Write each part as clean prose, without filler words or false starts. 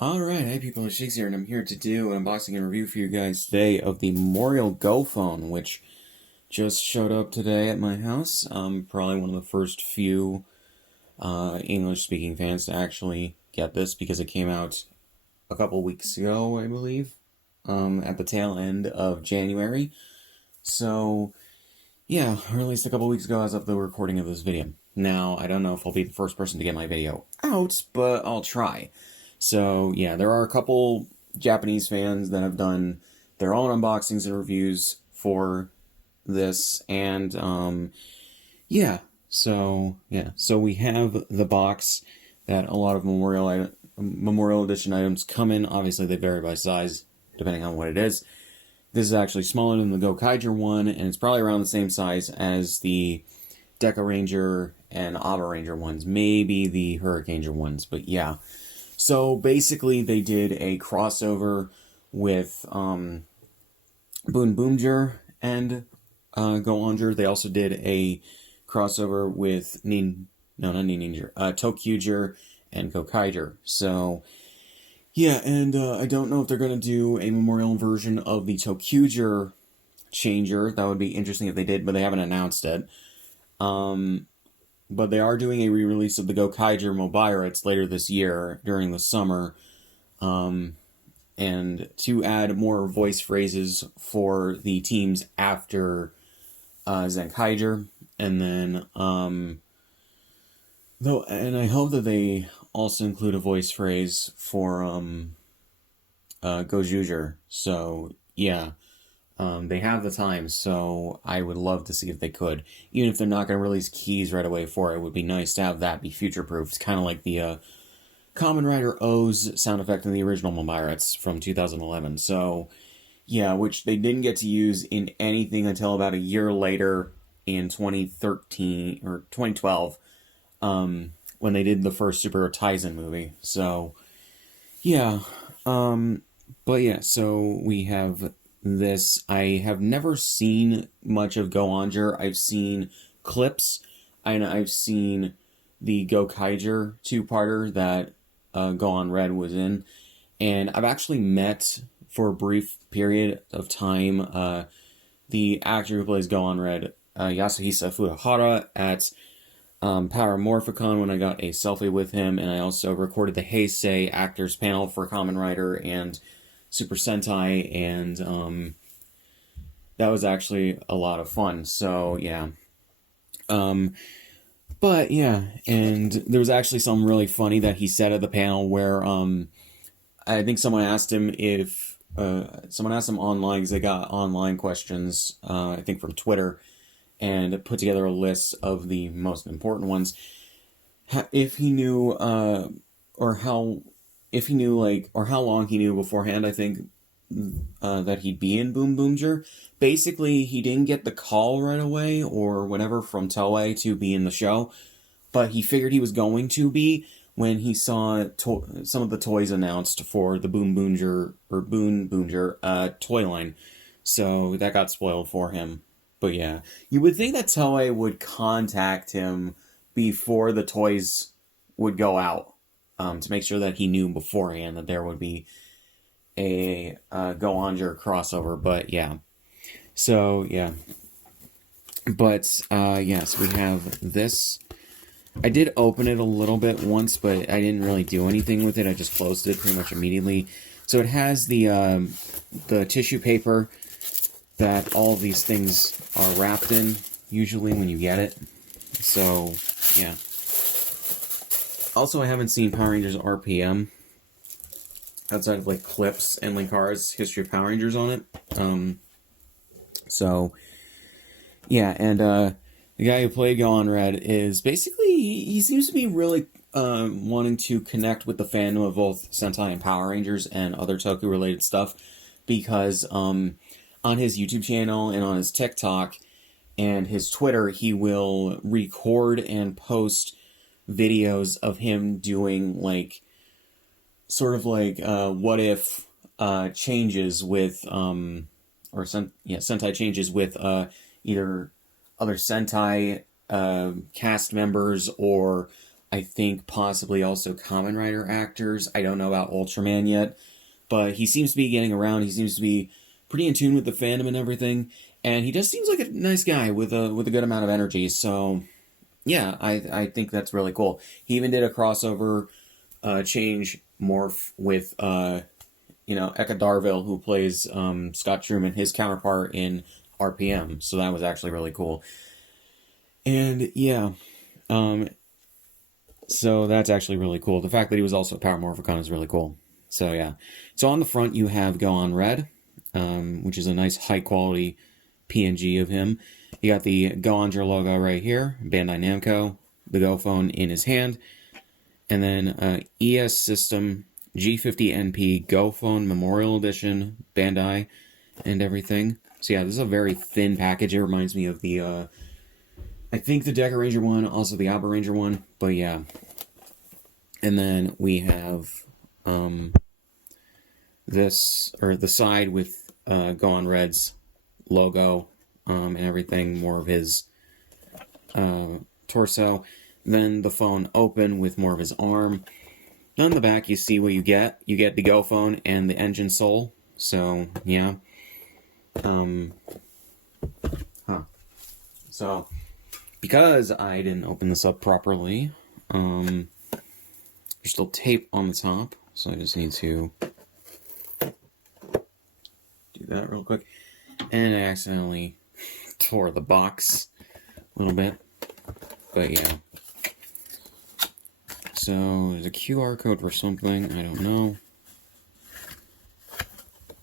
Alright, hey people, it's Scsigs here, and I'm here to do an unboxing and review for you guys today of the Memorial Go phone, which just showed up today at my house. Probably one of the first few English-speaking fans to actually get this, because it came out a couple weeks ago, I believe, at the tail end of January. So, yeah, released a couple weeks ago as of the recording of this video. Now, I don't know if I'll be the first person to get my video out, but I'll try. So, yeah, there are a couple Japanese fans that have done their own unboxings and reviews for this, and, so we have the box that a lot of Memorial Edition items come in. Obviously, they vary by size, depending on what it is. This is actually smaller than the Go-Onger one, and it's probably around the same size as the Deca Ranger and Ava Ranger ones, maybe the Hurricaneer ones, but yeah. So basically, they did a crossover with Go-Onger and Go-Onger. They also did a crossover with Tokuger and Go-Onger. So yeah, and I don't know if they're gonna do a memorial version of the Tokuger changer. That would be interesting if they did, but they haven't announced it. But they are doing a re-release of the Go-Onger Mobiles later this year during the summer, and to add more voice phrases for the teams after Zenkaiger, and then and I hope that they also include a voice phrase for Go-Onger. So yeah. They have the time, so I would love to see if they could. Even if they're not going to release keys right away for it, it would be nice to have that be future-proof. It's kind of like the Kamen Rider O's sound effect in the original Mobiles from 2011. So, yeah, which they didn't get to use in anything until about a year later in 2013, or 2012, when they did the first Super Taisen movie. So, yeah. But yeah, so we have this. I have never seen much of Go-Onger. I've seen clips, and I've seen the Go-Onger two-parter that Go-On Red was in, and I've actually met, for a brief period of time, the actor who plays Go-On Red, Yasuhisa Furuhara, at Power Morphicon when I got a selfie with him, and I also recorded the Heisei Actors panel for Kamen Rider and Super Sentai, and that was actually a lot of fun. So yeah, but yeah, and there was actually something really funny that he said at the panel where I think someone asked him if someone asked him online, because they got online questions, I think from Twitter, and put together a list of the most important ones. If he knew, or how long he knew beforehand, I think, that he'd be in Boom Boomger. Basically, he didn't get the call right away, or whatever, from Toei to be in the show, but he figured he was going to be when he saw some of the toys announced for the Boom Boomger toy line. So that got spoiled for him. But yeah, you would think that Toei would contact him before the toys would go out, to make sure that he knew beforehand that there would be a Go-Onger crossover. But yeah, so yeah, but yes, we have this. I did open it a little bit once, but I didn't really do anything with it. I just closed it pretty much immediately. So it has the tissue paper that all of these things are wrapped in, usually, when you get it. So, yeah. Also, I haven't seen Power Rangers RPM outside of, like, clips and Linkar's History of Power Rangers on it. So, yeah, and the guy who played Go-On Red is basically, he seems to be really wanting to connect with the fandom of both Sentai and Power Rangers and other Toku-related stuff, because on his YouTube channel and on his TikTok and his Twitter, he will record and post videos of him doing, like, sort of like what if changes with Sentai changes with either other Sentai cast members, or I think possibly also Kamen Rider actors. I don't know about Ultraman yet, but he seems to be getting around. He seems to be pretty in tune with the fandom and everything, and he just seems like a nice guy with a good amount of energy. So yeah, I think that's really cool. He even did a crossover change morph with Eka Darville, who plays Scott Truman, his counterpart in RPM. So that was actually really cool. And yeah, um, so that's actually really cool. The fact that he was also a Power Morphicon is really cool. So yeah. So on the front you have Go On Red, which is a nice high quality PNG of him. You got the Go-Onger logo right here, Bandai Namco, the Go phone in his hand, and then ES System G50NP Go phone Memorial Edition, Bandai, and everything. So yeah, this is a very thin package. It reminds me of the I think the Deca Ranger one, also the Alba Ranger one, but yeah. And then we have this, or the side with Go On Red's logo and everything, more of his torso. Then the phone open with more of his arm. Then on the back, you see what you get. You get the Go phone and the engine sole. So, yeah. So, because I didn't open this up properly, there's still tape on the top, so I just need to do that real quick. And I accidentally tore the box a little bit, but yeah. So there's a QR code for something, I don't know.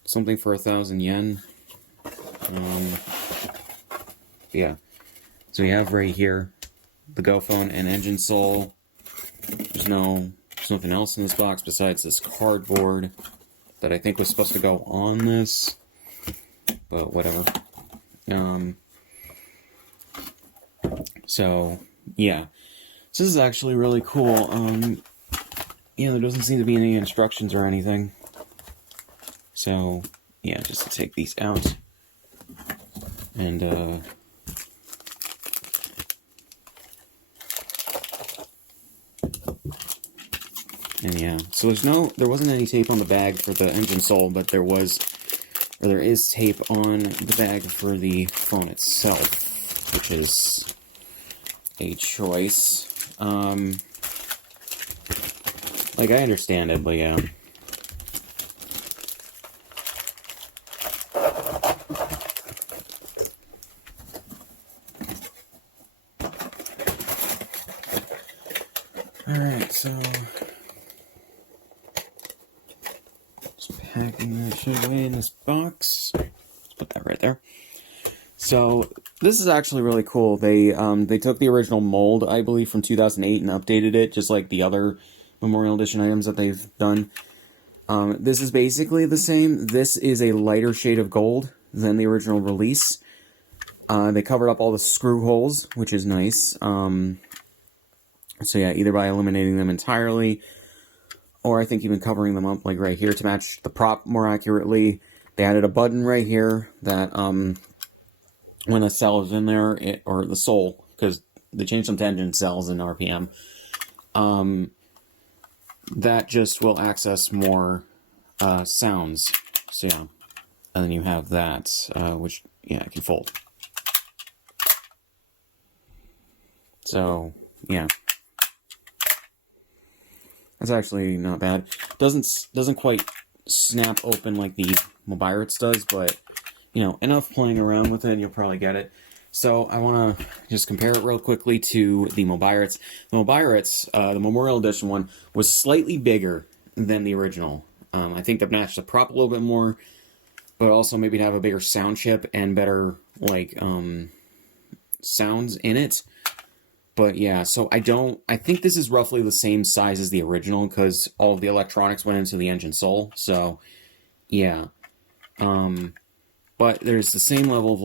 Something for 1,000 yen. Yeah. So we have right here the Go phone and engine sole. There's nothing else in this box besides this cardboard that I think was supposed to go on this, but whatever. So yeah, so this is actually really cool. There doesn't seem to be any instructions or anything. So yeah, just to take these out and yeah, so there wasn't any tape on the bag for the engine sole, but there is tape on the bag for the phone itself, which is a choice. Like, I understand it, but yeah. Alright, so packing that shit away in this box. Let's put that right there. So this is actually really cool. They took the original mold, I believe, from 2008 and updated it, just like the other Memorial Edition items that they've done. This is basically the same. This is a lighter shade of gold than the original release. They covered up all the screw holes, which is nice. So yeah, either by eliminating them entirely, or I think even covering them up, like right here, to match the prop more accurately. They added a button right here that, when the cell is in there, or the sole, because they changed some engine cells in RPM, that just will access more sounds. So yeah, and then you have that, which, yeah, it can fold. So, yeah. That's actually not bad. Doesn't quite snap open like the Mobiritz does, but, enough playing around with it and you'll probably get it. So I want to just compare it real quickly to the Mobiritz. The Mobiritz, the Memorial Edition one, was slightly bigger than the original. I think that matched the prop a little bit more, but also maybe to have a bigger sound chip and better, sounds in it. But yeah, so I think this is roughly the same size as the original, because all of the electronics went into the engine sole, so, yeah. But there's the same level of,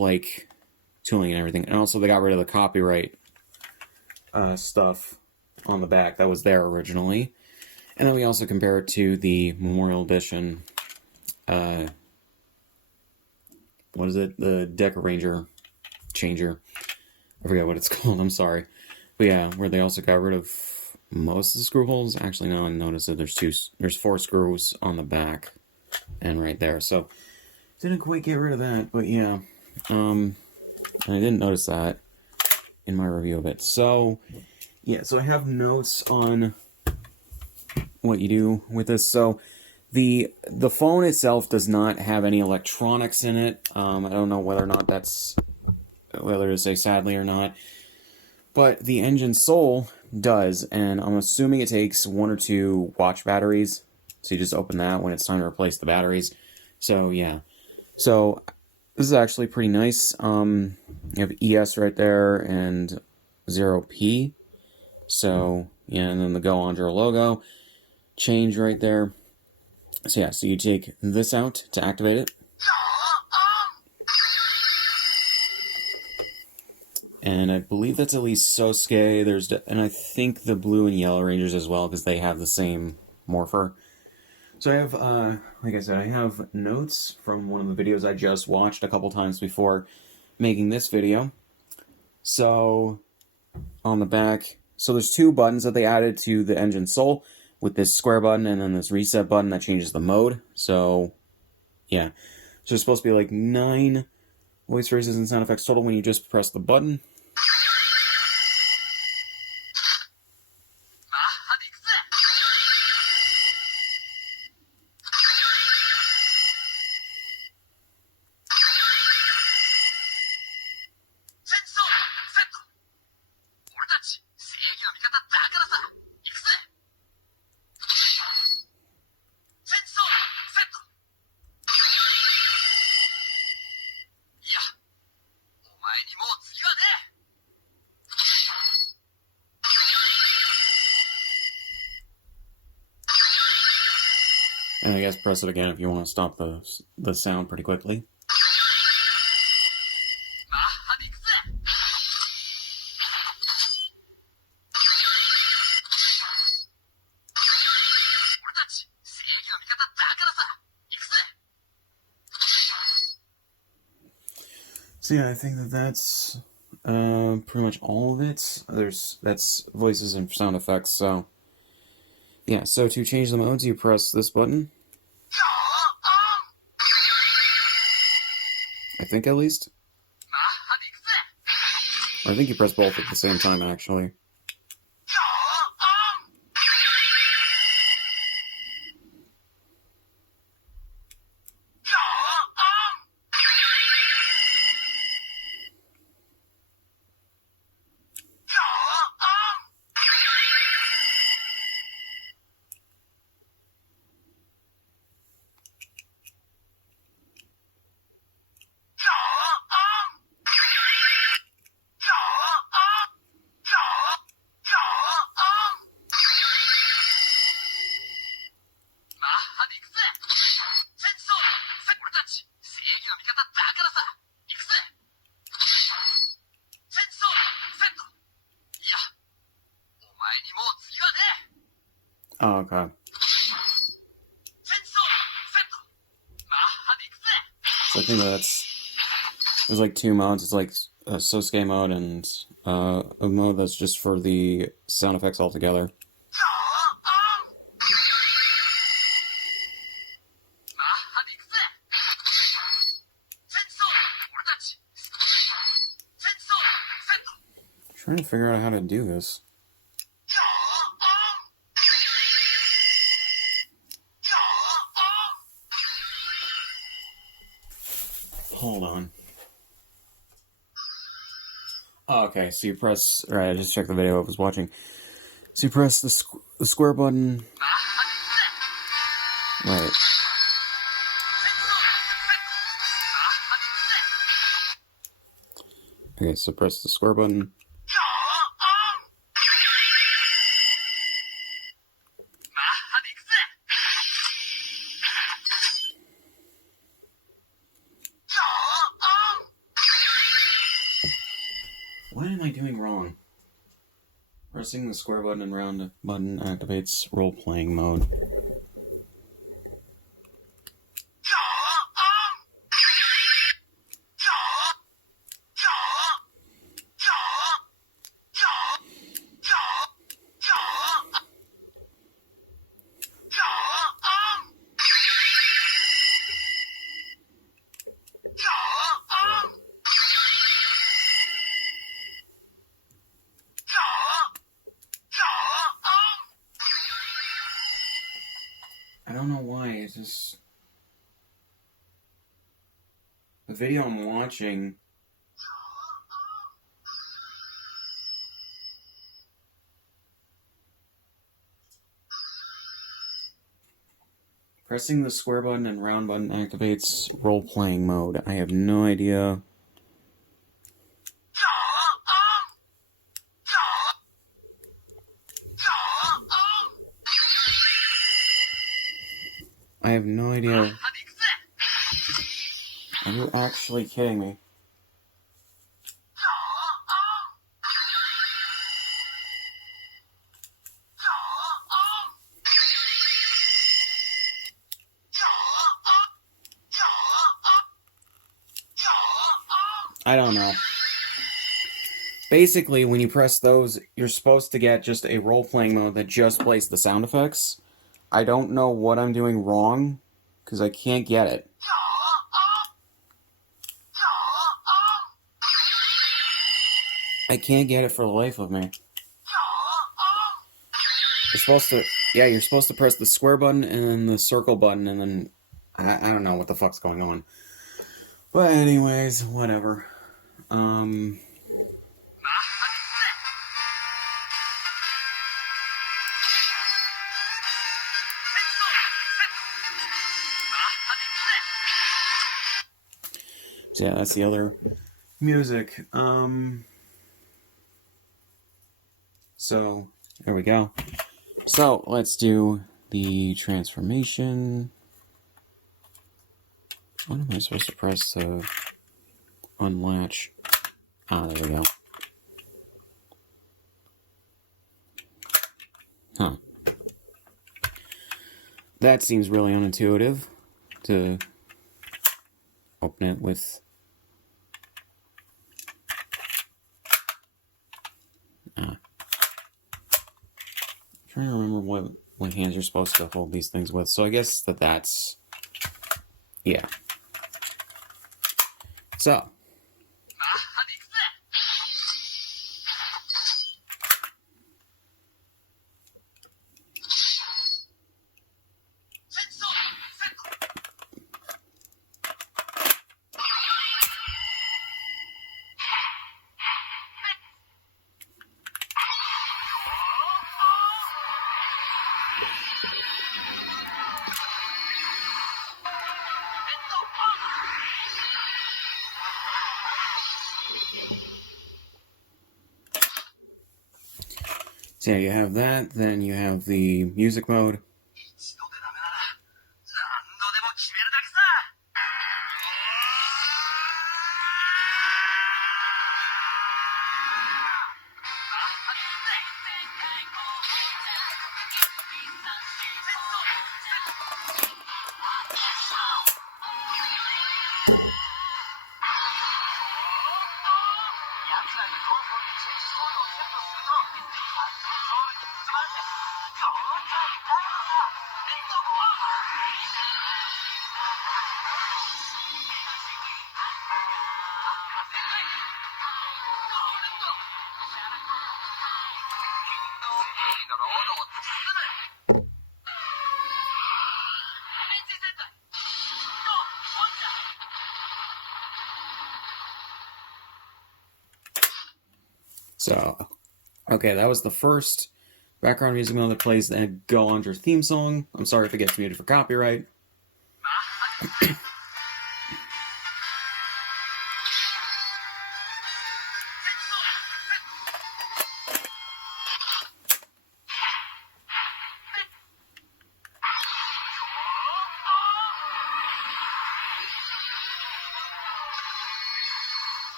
tooling and everything, and also they got rid of the copyright stuff on the back that was there originally. And then we also compare it to the Memorial Edition, what is it? The Deca Ranger changer. I forget what it's called, I'm sorry. But yeah, where they also got rid of most of the screw holes. Actually, now I notice that there's 4 screws on the back and right there. So didn't quite get rid of that, but yeah. And I didn't notice that in my review of it. So yeah, so I have notes on what you do with this. So the phone itself does not have any electronics in it. I don't know whether or not whether to say sadly or not. But the engine soul does, and I'm assuming it takes 1 or 2 watch batteries. So you just open that when it's time to replace the batteries. So yeah. So this is actually pretty nice. You have ES right there and 0P. So yeah, and then the Go-Onger logo. Change right there. So yeah, so you take this out to activate it. And I believe that's at least Sosuke. And I think the blue and yellow Rangers as well, because they have the same morpher. So I have, like I said, I have notes from one of the videos I just watched a couple times before making this video. So, on the back, so there's 2 buttons that they added to the engine soul, with this square button and then this reset button that changes the mode. So, yeah. So there's supposed to be like 9 voice phrases and sound effects total when you just press the button. And I guess press it again if you want to stop the sound pretty quickly. So yeah, I think that's pretty much all of it. That's voices and sound effects. So yeah, so to change the modes, you press this button. I think at least. Or I think you press both at the same time, actually. Oh, okay. So I think there's like 2 modes. It's like a Sosuke mode and a mode that's just for the sound effects altogether. I'm trying to figure out how to do this. Hold on. Oh, okay, so you press... Alright, I just checked the video I was watching. So you press the square button... Right. Okay, so press the square button. What am I doing wrong? Pressing the square button and round button activates role-playing mode. I don't know why, it's just... The video I'm watching... Pressing the square button and round button activates role-playing mode. I have no idea. I have no idea. Are you actually kidding me? I don't know. Basically, when you press those, you're supposed to get just a role-playing mode that just plays the sound effects. I don't know what I'm doing wrong, because I can't get it. I can't get it for the life of me. You're supposed to... Yeah, you're supposed to press the square button and then the circle button, and then... I don't know what the fuck's going on. But anyways, whatever. So yeah, that's the other music. So, there we go. So, let's do the transformation. What am I supposed to press to unlatch? Ah, there we go. Huh. That seems really unintuitive to open it with. I'm trying to remember what hands you're supposed to hold these things with. So I guess that's... Yeah. So. So yeah, you have that, then you have the music mode. So, okay, that was the first background music mode that plays the Go-Onger theme song. I'm sorry if it gets muted for copyright.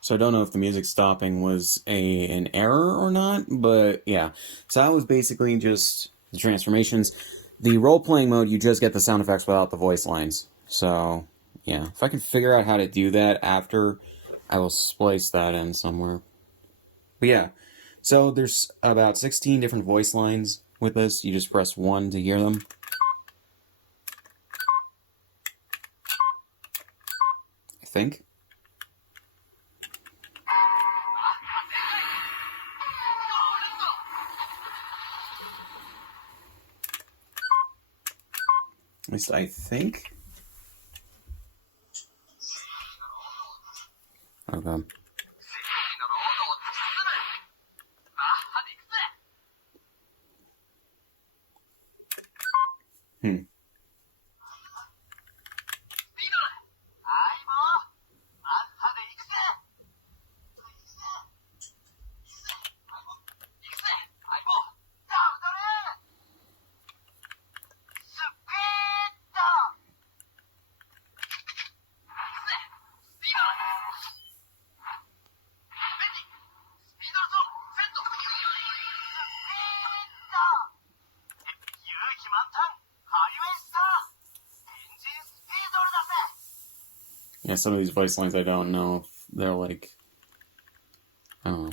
So I don't know if the music stopping was an error or not, but yeah. So that was basically just the transformations. The role-playing mode, you just get the sound effects without the voice lines. So, yeah. If I could figure out how to do that after I will splice that in somewhere. But yeah, so there's about 16 different voice lines with this. You just press 1 to hear them. I think. At least I think. Okay. Hmm. Yeah, some of these voice lines I don't know if they're like, I don't know.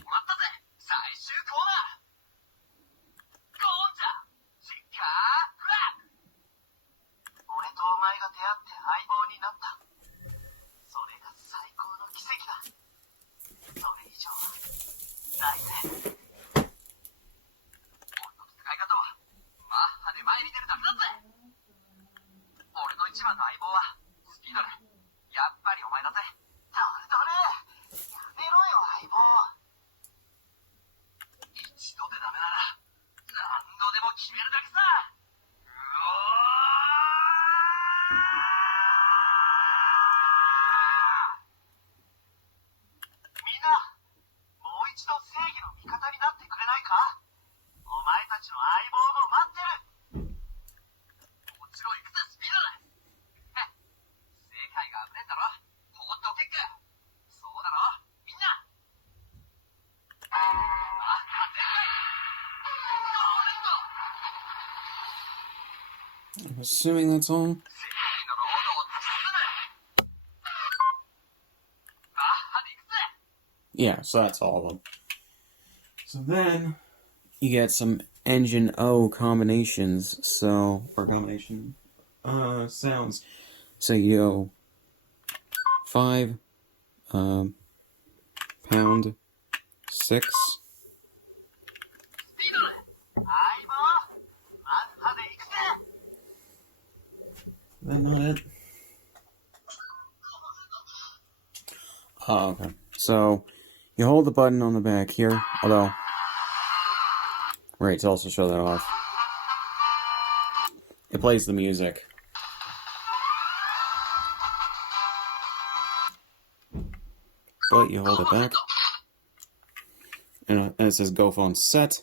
I'm assuming that's all. Yeah, so that's all of them. So then you get some engine O combinations, or combination sounds. So you go 5, pound, 6. Is that not it? Oh, okay. So you hold the button on the back here, although, right, to also show that off. It plays the music. But you hold it back. And it says Go Phone Set.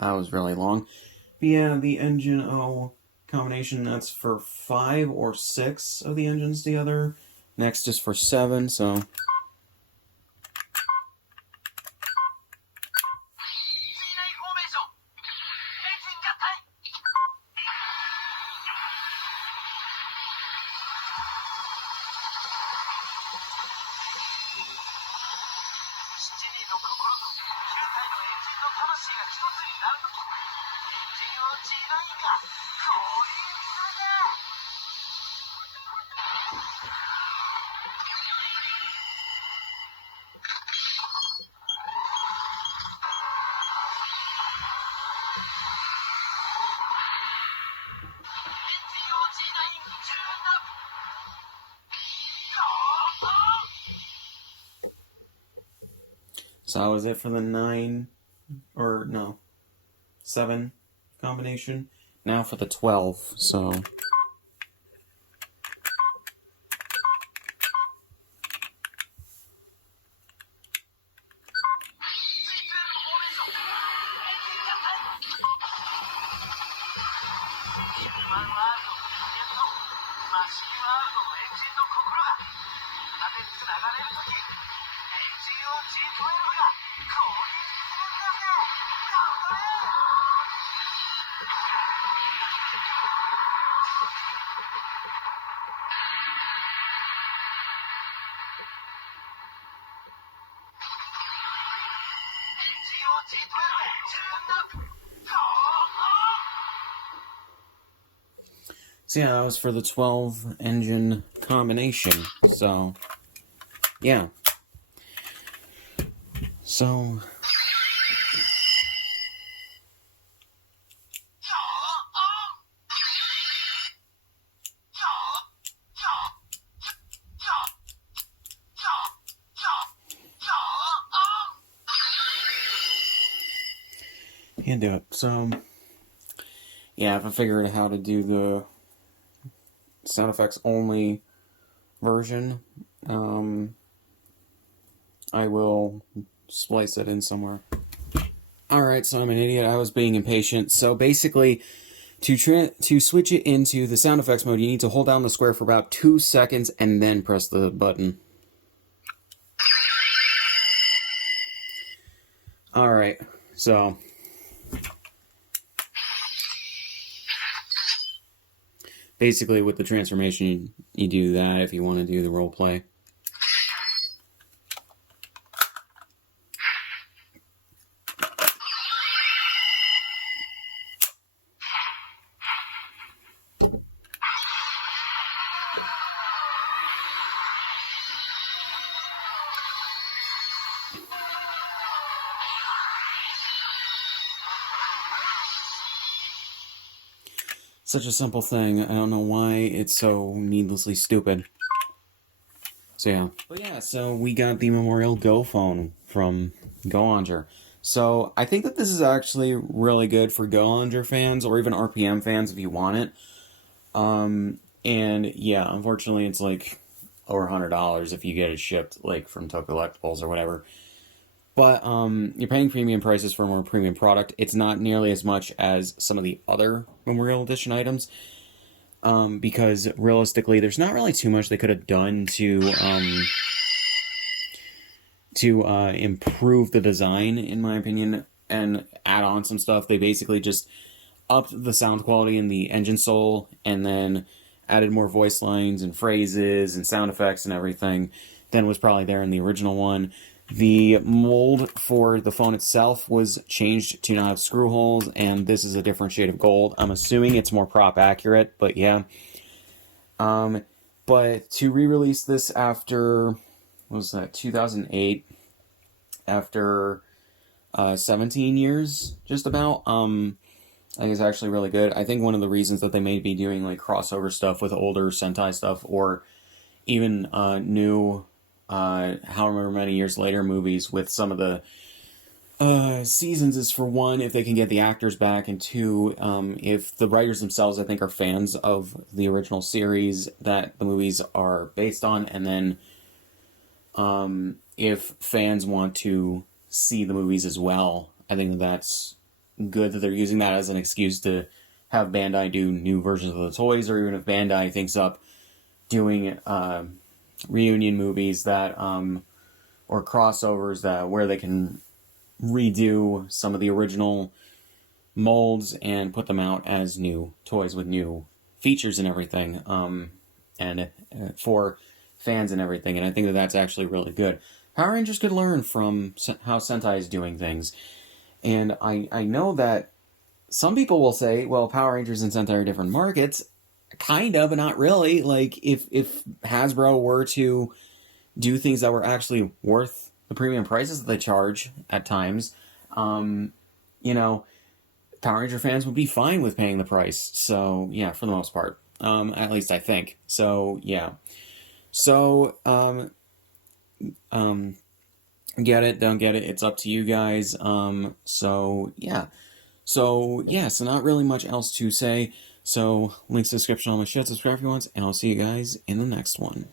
That was really long. But yeah, the engine O combination, that's for 5 or 6 of the engines together. Next is for 7, so... So that was it for the 9, or no, 7 combination. Now for the 12, so... So yeah, that was for the 12 engine combination. So, yeah. So... Can't do it. So, yeah, if I figure out how to do the sound effects only version, I will splice it in somewhere. Alright, so I'm an idiot. I was being impatient. So basically, to switch it into the sound effects mode, you need to hold down the square for about 2 seconds and then press the button. Alright, so... basically, with the transformation, you do that if you want to do the role play. Such a simple thing. I don't know why it's so needlessly stupid. So yeah. But yeah, so we got the Memorial Go phone from Go-Onger. So I think that this is actually really good for Go-Onger fans, or even RPM fans if you want it. And yeah, unfortunately it's like over $100 if you get it shipped like from Tokyo Electables or whatever. But you're paying premium prices for a more premium product. It's not nearly as much as some of the other Memorial Edition items. Because realistically, there's not really too much they could have done to improve the design, in my opinion, and add on some stuff. They basically just upped the sound quality in the engine soul, and then added more voice lines and phrases and sound effects and everything than was probably there in the original one. The mold for the phone itself was changed to not have screw holes, and this is a different shade of gold. I'm assuming it's more prop accurate, but yeah. But to re-release this after, what was that, 2008, after 17 years, just about, I think it's actually really good. I think one of the reasons that they may be doing like crossover stuff with older Sentai stuff, or even new however many years later movies with some of the seasons is, for one, if they can get the actors back, and two, if the writers themselves, I think, are fans of the original series that the movies are based on, and then if fans want to see the movies as well, I think that's good that they're using that as an excuse to have Bandai do new versions of the toys, or even if Bandai thinks up doing reunion movies that or crossovers that where they can redo some of the original molds and put them out as new toys with new features and everything, and for fans and everything. And I think that that's actually really good. Power Rangers could learn from how Sentai is doing things, and I know that some people will say, well, Power Rangers and Sentai are different markets. Kind of, but not really. Like, if Hasbro were to do things that were actually worth the premium prices that they charge at times, you know, Power Ranger fans would be fine with paying the price. So, yeah, for the most part. At least I think. So, yeah. So, Get it, don't get it, it's up to you guys. So not really much else to say. So links in the description, all my shit, subscribe if you want, and I'll see you guys in the next one.